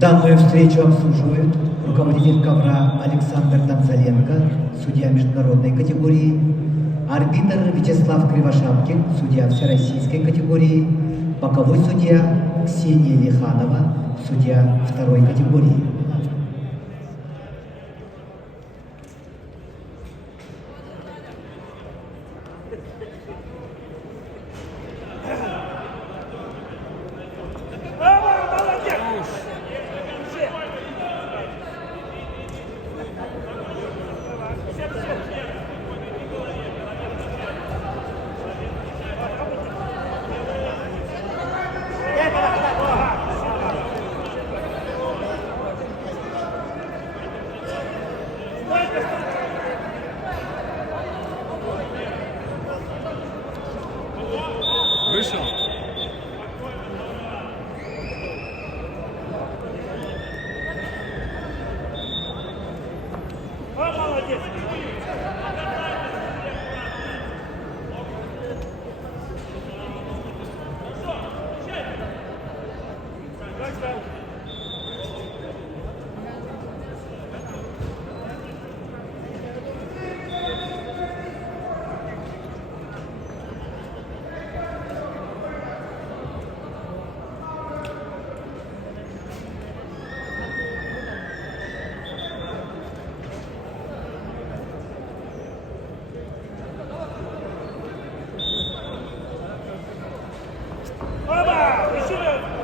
Данную встречу обслуживают руководитель ковра Александр Танцаленко, судья международной категории, арбитр Вячеслав Кривошапкин, судья всероссийской категории, боковой судья Ксения Лиханова, судья второй категории. Вышел. Молодец. Оба! Еще!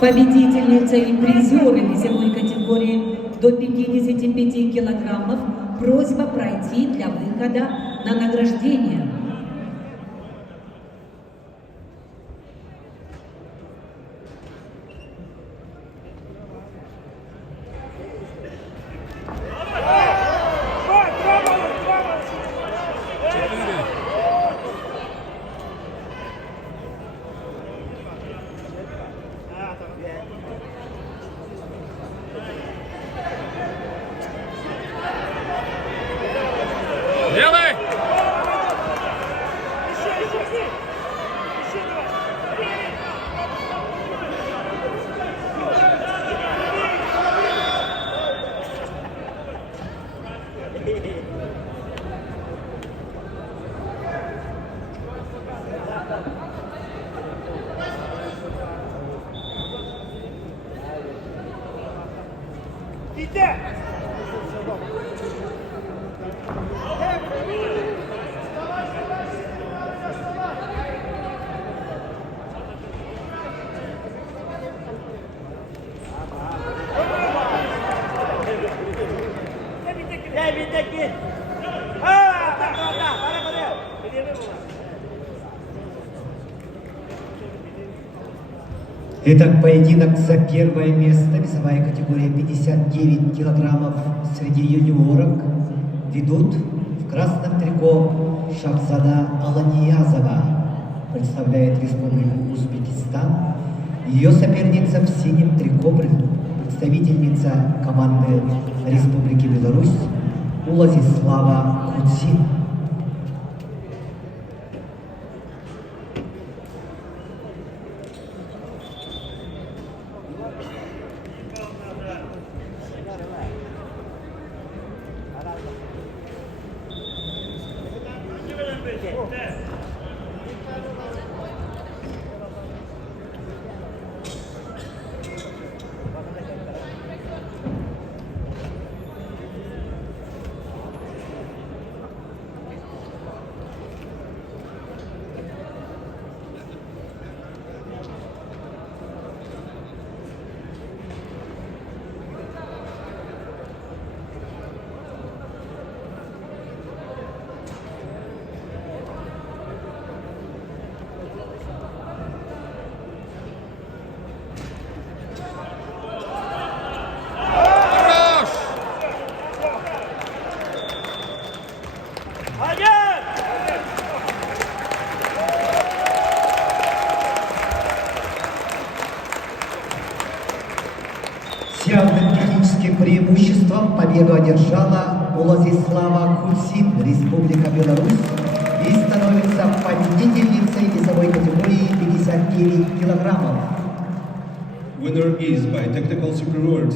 Победительница и призеры весовой категории до 55 килограммов просьба пройти для выхода на награждение. Делай! Иди! Итак, поединок за первое место, весовая категория 59 килограммов среди юниорок, ведут в красном трико Шахзада Аланиязова, представляет Республику Узбекистан. Ее соперница в синем трико, представительница команды Республики Беларусь Улазислава Кудзи. победу одержала Улазислава Кульсин, Республика Беларусь, и становится победительницей весовой категории 59 килограммов. Winner is by technical superiority.